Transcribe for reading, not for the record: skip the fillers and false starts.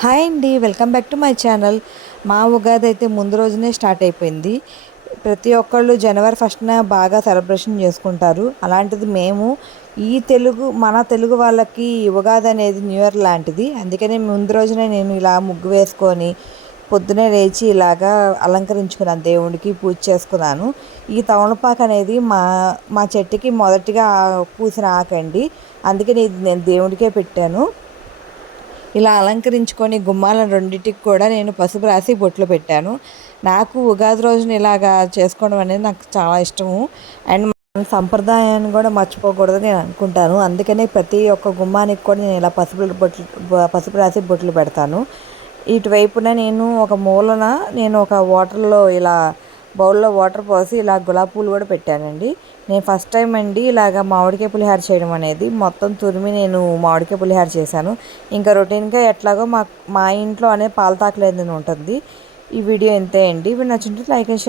Hi అండి, welcome back to my channel. మా ఉగాది అయితే ముందు రోజునే స్టార్ట్ అయిపోయింది. ప్రతి ఒక్కళ్ళు జనవరి 1న బాగా సెలబ్రేషన్ చేసుకుంటారు. అలాంటిది మేము మన తెలుగు వాళ్ళకి ఉగాది అనేది న్యూ ఇయర్ లాంటిది. అందుకనే ముందు రోజునే నేను ఇలా ముగ్గు వేసుకొని పొద్దునే లేచి ఇలాగా అలంకరించుకున్నాను, దేవుడికి పూజ చేసుకున్నాను. ఈ తమలపాకు అనేది మా మా చెట్టుకి మొదటిగా పూసిన ఆకండి. అందుకని ఇది నేను దేవుడికే పెట్టాను. ఇలా అలంకరించుకొని గుమ్మాలను రెండింటికి కూడా నేను పసుపు రాసి బొట్లు పెట్టాను. నాకు ఉగాది రోజున ఇలాగా చేసుకోవడం అనేది నాకు చాలా ఇష్టము. అండ్ మన సంప్రదాయాన్ని కూడా మర్చిపోకూడదని నేను అనుకుంటాను. అందుకనే ప్రతి ఒక్క గుమ్మానికి కూడా నేను ఇలా పసుపు రాసి బొట్లు పెడతాను. ఇటువైపున నేను ఒక మూలన ఒక వాటర్లో ఇలా బౌల్లో వాటర్ పోసి ఇలా గులాబీ పూలు కూడా పెట్టానండి. నేను ఫస్ట్ టైం అండి ఇలాగ మామిడికాయ పులిహోర చేయడం అనేది. మొత్తం తురిమి నేను మామిడికాయ పులిహోర చేశాను. ఇంకా రొటీన్గా ఎట్లాగో మా ఇంట్లో అనే పాలతాకులు ఏదైనా ఉంటుంది. ఈ వీడియో ఇంతే అండి. ఇవి నచ్చింటే లైక్ అండ్ షేర్.